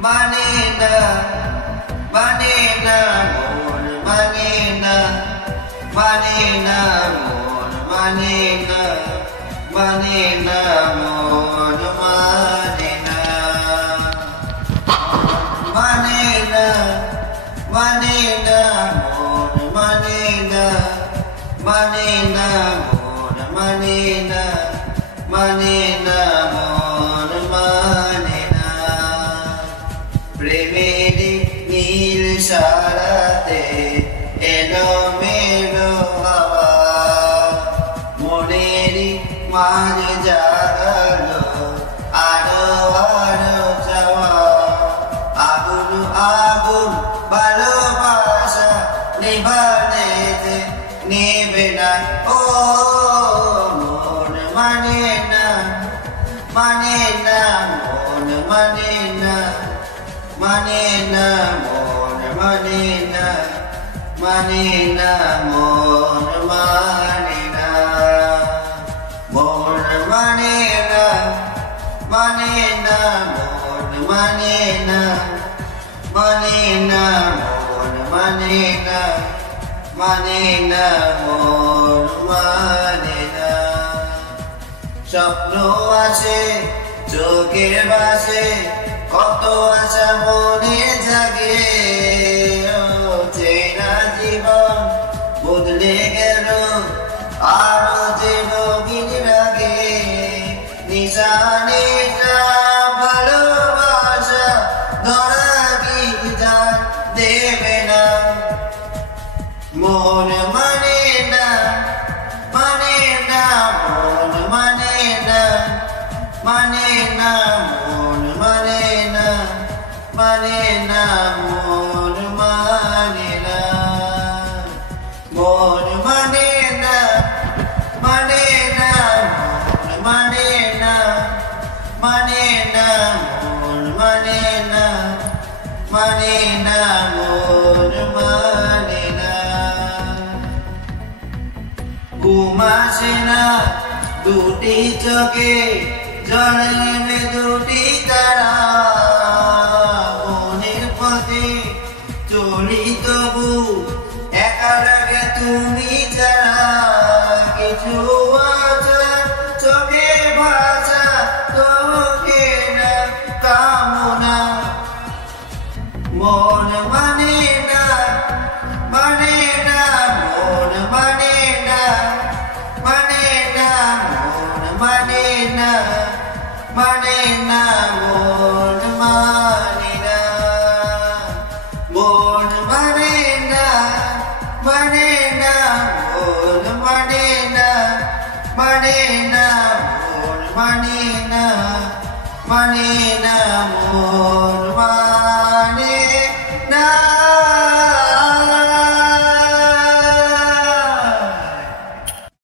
Manina, Manina, Mon, Manina, Manina, Mon, Manina, Manina, Mon, Manina, Manina, Manina, Mon, Manina, Manina, Mon, Manina, Manina, Mon, Manina. Premedi নীল সারাতে এলোমেলো হাওয়া মনেরই মাঝে Zagallo আরো আরো চাওয়া আগুন আগুন ভালোবাসা নিভালে যে নেবে না ও মন মানে না মন মানে না Manina, Mon, Manina, Manina, Mon, Manina, Mon, Manina, Manina, Mon, Manina, Manina, Mon, Manina, Manina, Mon, Manina. স্বপ্ন আছে চোখের বাসে কত আশা মনে জাগে চেনা জীবন বদলে গেল আরো যে রঙিন লাগে নিশানে ভালোবাসা ধরা কি যান দেবে না মন মানে না মন মানে না Manina, Mon, Manina, Manina, Mon, Manina, Mon, Manina, Manina, Mon, Manina, Manina, Mon, Manina, Manina, Mon, Manina. Kumasina, দুটি চোখে জলে দুটি তারা মনের পথে চলি তবু একা লাগে তুমি ছাড়া কিছু আছে চোখে ভাষা তোকে না কামনা মন মানে না মন মানে না Manina, Mon, Manina, Manina, Mon, Manina, Mon, Manina, Manina, Mon, Manina, Manina, Mon, Manina, Manina, Mon.